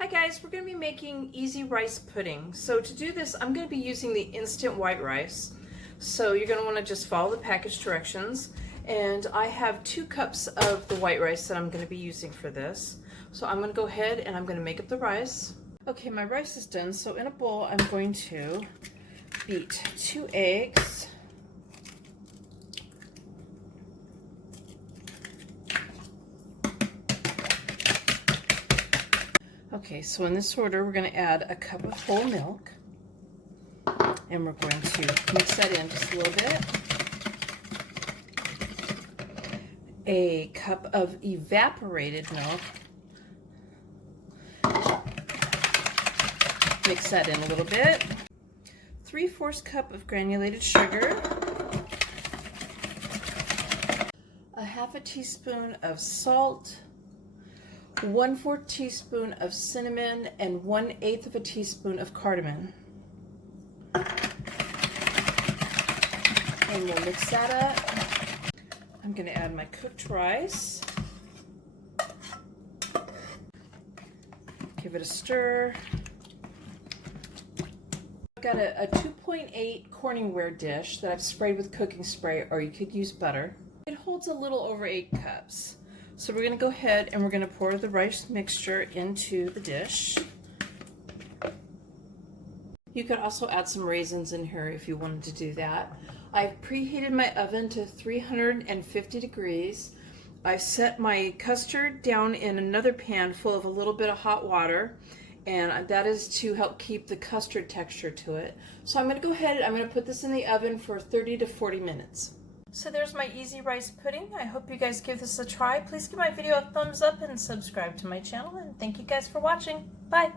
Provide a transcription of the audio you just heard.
Hi guys, we're going to be making easy rice pudding. So to do this, I'm going to be using the instant white rice. So you're going to want to just follow the package directions. And I have 2 cups of the white rice that I'm going to be using for this. So I'm going to go ahead and I'm going to make up the rice. Okay, my rice is done. So in a bowl, I'm going to beat 2 eggs. Okay, so in this order, we're going to add a cup of whole milk, and we're going to mix that in just a little bit. A cup of evaporated milk. Mix that in a little bit. 3/4 cup of granulated sugar. A 1/2 teaspoon of salt. 1/4 teaspoon of cinnamon and 1/8 of a teaspoon of cardamom. And we'll mix that up. I'm going to add my cooked rice. Give it a stir. I've got a 2.8 Corningware dish that I've sprayed with cooking spray, or you could use butter. It holds a little over 8 cups. So we're going to go ahead and we're going to pour the rice mixture into the dish. You could also add some raisins in here if you wanted to do that. I've preheated my oven to 350 degrees. I've set my custard down in another pan full of a little bit of hot water, and that is to help keep the custard texture to it. So I'm going to go ahead and I'm going to put this in the oven for 30 to 40 minutes. So there's my easy rice pudding. I hope you guys give this a try. Please give my video a thumbs up and subscribe to my channel, and thank you guys for watching. Bye!